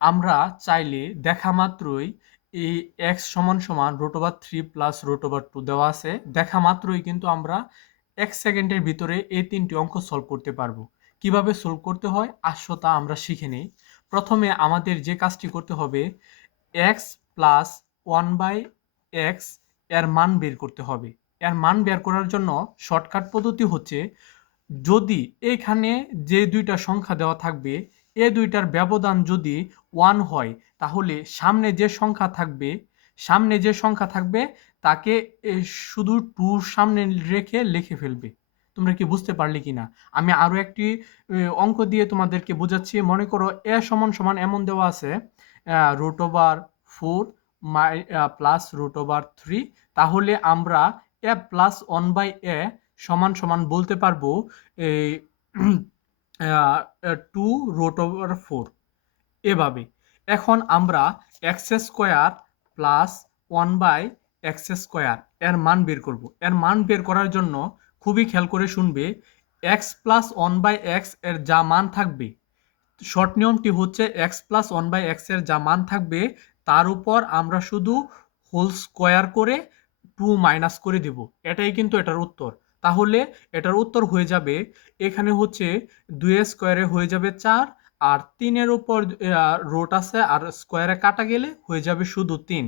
আমরা চাইলে দেখা মাত্রই এই এক্স সমান সমান √3 প্লাস √2 দেওয়া আছে, দেখা মাত্রই কিন্তু আমরা 1 সেকেন্ডের ভিতরে এই 3টি অঙ্ক সলভ করতে পারবো। কিভাবে সলভ করতে হয় আসো তা আমরা শিখে নেই। প্রথমে আমাদের যে কাজটি করতে হবে, এক্স প্লাস 1/x এর মান বের করতে হবে। এর মান বের করার জন্য শর্টকাট পদ্ধতি হচ্ছে, যদি এখানে যে দুইটা সংখ্যা দেওয়া থাকবে এ দুইটার ব্যবধান যদি 1 হয়, তাহলে সামনে যে সংখ্যা থাকবে তাকে শুধু 2 সামনে রেখে লিখে ফেলবে। তোমরা কি বুঝতে পারলে কিনা? আমি আরো একটি অঙ্ক দিয়ে তোমাদেরকে বোঝাচ্ছি। মনে করো এ সমান সমান এমন দেওয়া আছে √4 প্লাস √3। তাহলে আমরা এ প্লাস 1/a সমান সমান বলতে পারবো এই 2√4 এভাবে। এখন আমরা এক্স স্কোয়ার প্লাস 1/x² এর মান বের করব। এর মান বের করার জন্য খুবই খেয়াল করে শুনবে, এক্স প্লাস 1/x এর যা মান থাকবে, শর্ট নিয়মটি হচ্ছে এক্স প্লাস 1/x এর যা মান থাকবে তার উপর আমরা শুধু হোল স্কোয়ার করে 2 মাইনাস করে দেব। এটাই কিন্তু এটার উত্তর। তাহলে এটার উত্তর হয়ে যাবে, এখানে হচ্ছে 2 স্কোয়ারে হয়ে যাবে 4, আর 3-এর উপর রুট আছে আর স্কোয়ারে কাটা গেলে হয়ে যাবে শুধু 3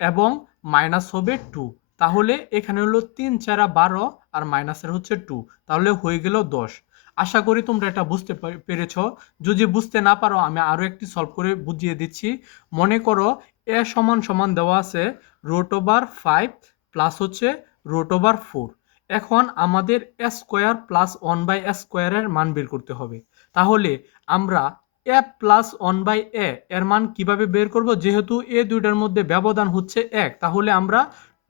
এবং মাইনাস হবে 2। তাহলে এখানে হলো 3×4 = 12 আর মাইনাসের হচ্ছে 2, তাহলে হয়ে গেল 10। আশা করি তোমরা এটা বুঝতে পেরেছ। যদি বুঝতে না পারো আমি আরো একটি সলভ করে বুঝিয়ে দিচ্ছি। মনে করো এ সমান সমান দেওয়া আছে √5 প্লাস হচ্ছে √4। এখন আমাদের এ স্কোয়ার প্লাস 1/a² এর মান বের করতে হবে। তাহলে আমরা এ প্লাস 1/a এর মান কিভাবে বের করব? যেহেতু এ দুইটার মধ্যে ব্যবধান হচ্ছে 1, তাহলে আমরা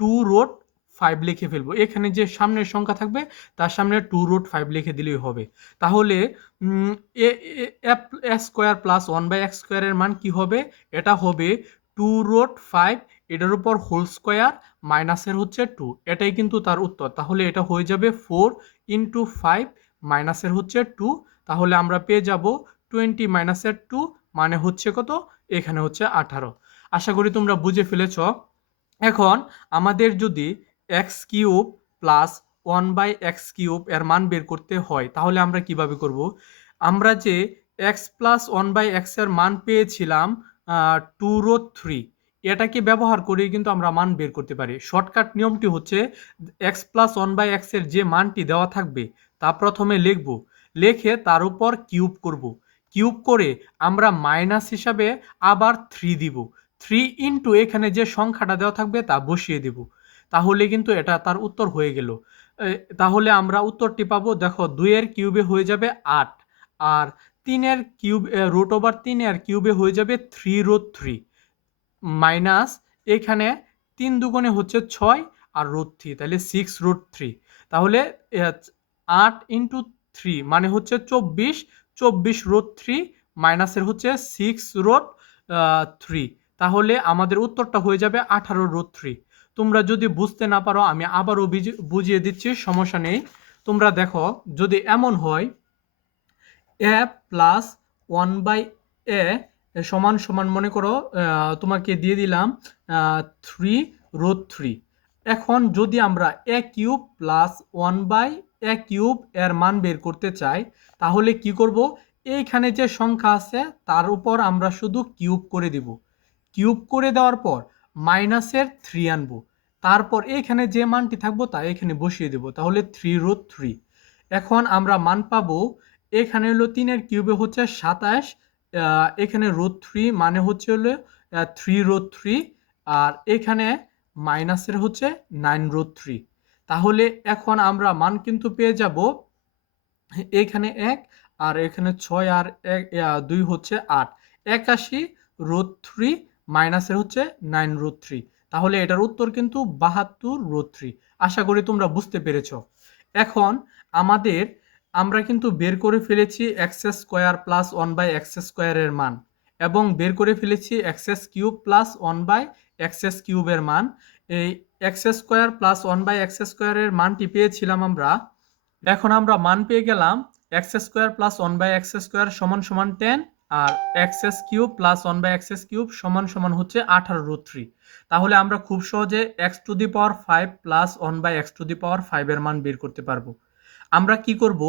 2√5 লিখে ফেলবো। এখানে যে সামনের সংখ্যা থাকবে তার সামনে 2√5 লিখে দিলেই হবে। তাহলে এ স্কোয়ার প্লাস 1/x² এর মান কি হবে? এটা হবে 2√5, এটার উপর হোল স্কোয়ার মাইনাসের হচ্ছে 2। এটাই কিন্তু তার উত্তর। তাহলে এটা হয়ে যাবে 4 × 5 মাইনাসের হচ্ছে 2। তাহলে আমরা পেয়ে যাব 20 মাইনাসের 2 মানে হচ্ছে কত? এখানে হচ্ছে 18। আশা করি তোমরা বুঝে ফেলেছ। এখন আমাদের যদি x³ প্লাস 1/x³ এর মান বের করতে হয়, তাহলে আমরা কিভাবে করব? আমরা যে x প্লাস 1/x এর মান পেয়েছিলাম 2√3, এটাকে ব্যবহার করে কিন্তু আমরা মান বের করতে পারি। শর্টকাট নিয়মটি হচ্ছে, x প্লাস 1/x এর যে মানটি দেওয়া থাকবে তা প্রথমে লিখব, লিখে তার উপর কিউব করব। কিউব করে আমরা মাইনাস হিসাবে আবার 3 দিব। 3 ইন্টু এখানে যে সংখ্যাটা দেওয়া থাকবে তা বসিয়ে দেব। তাহলে কিন্তু এটা তার উত্তর হয়ে গেল। তাহলে আমরা উত্তরটি পাবো, দেখো 2 এর কিউবে হয়ে যাবে 8, আর 3 এর কিউব √3 এর কিউবে হয়ে যাবে 3√3 মাইনাস এখানে 3 দুগুণে হচ্ছে 6 আর √3, তাহলে 6√3। তাহলে 8 ইন্টু 3 মানে হচ্ছে 24, 24√3 মাইনাসের হচ্ছে 6√3। তাহলে আমাদের উত্তরটা হয়ে যাবে 18√3। তোমরা যদি বুঝতে না পারো আমি আবারও বুঝিয়ে দিচ্ছি, সমস্যা নেই। তোমরা দেখো, যদি এমন হয় এ প্লাস 1/a সমান সমান, মনে করো তোমাকে দিয়ে দিলাম 3√3। এখন যদি আমরা a³ প্লাস 1/a³ এর মান বের করতে চাই, তাহলে কি করব? এইখানে যে সংখ্যা আছে তার উপর আমরা শুধু কিউব করে দিব। কিউব করে দেওয়ার পর মাইনাসের 3 আনবো, তারপর এখানে যে মানটি থাকবো তা এখানে বসিয়ে দেব। তাহলে 3√3। এখন আমরা মান পাবো, এখানে হলো 3 এর কিউবে হচ্ছে 27, এখানে √3 মানে হচ্ছে হলো 3√3, আর এখানে মাইনাসের হচ্ছে 9√3। তাহলে এখন আমরা মান কিন্তু পেয়ে যাব, এখানে 1 আর এখানে 6 আর 2 হচ্ছে 8, 81√3 মাইনাসের হচ্ছে 9√3। তাহলে এটার উত্তর কিন্তু 72√3। আশা করি তোমরা বুঝতে পেরেছ। এখন আমরা কিন্তু বের করে ফেলেছি x² প্লাস 1/x² এর মান, এবং বের করে ফেলেছি x³ প্লাস 1/x³ এর মান। এই x² প্লাস 1/x² এর মানটি পেয়েছিলাম আমরা। এখন আমরা মান পেয়ে গেলাম x² প্লাস 1/x² সমান সমান 10, আর x cube plus 1/x cube সমান সমান হচ্ছে 18√3। তাহলে আমরা খুব সহজে x⁵ প্লাস 1/x⁵ এর মান বের করতে পারবো। আমরা কি করব,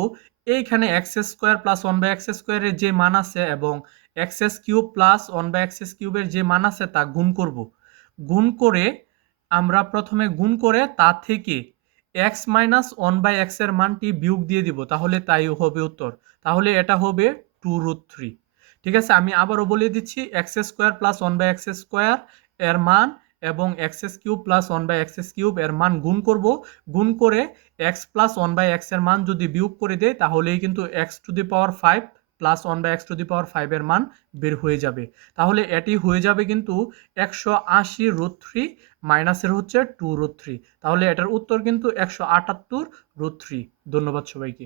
এইখানে x² প্লাস 1/x² এর যে মান আছে এবং x³ প্লাস 1/x³ এর যে মান আছে তা গুণ করব। গুণ করে আমরা প্রথমে গুণ করে তা থেকে x মাইনাস 1/x এর মানটি বিয়োগ দিয়ে দিব, তাহলে তাই হবে উত্তর। তাহলে এটা হবে 2√3। ঠিক আছে, আমি আবারও বলে দিচ্ছি, x² প্লাস 1/x² এর মান এবং x³ প্লাস 1/x³ এর মান গুণ করব। গুণ করে x প্লাস 1/x এর মান যদি বিয়োগ করে দেয় তাহলেই কিন্তু x⁵ প্লাস 1/x⁵ এর মান বের হয়ে যাবে। তাহলে এটি হয়ে যাবে কিন্তু 180√3 মাইনাসের হচ্ছে 2√3। তাহলে এটার উত্তর কিন্তু 178√3। ধন্যবাদ সবাইকে।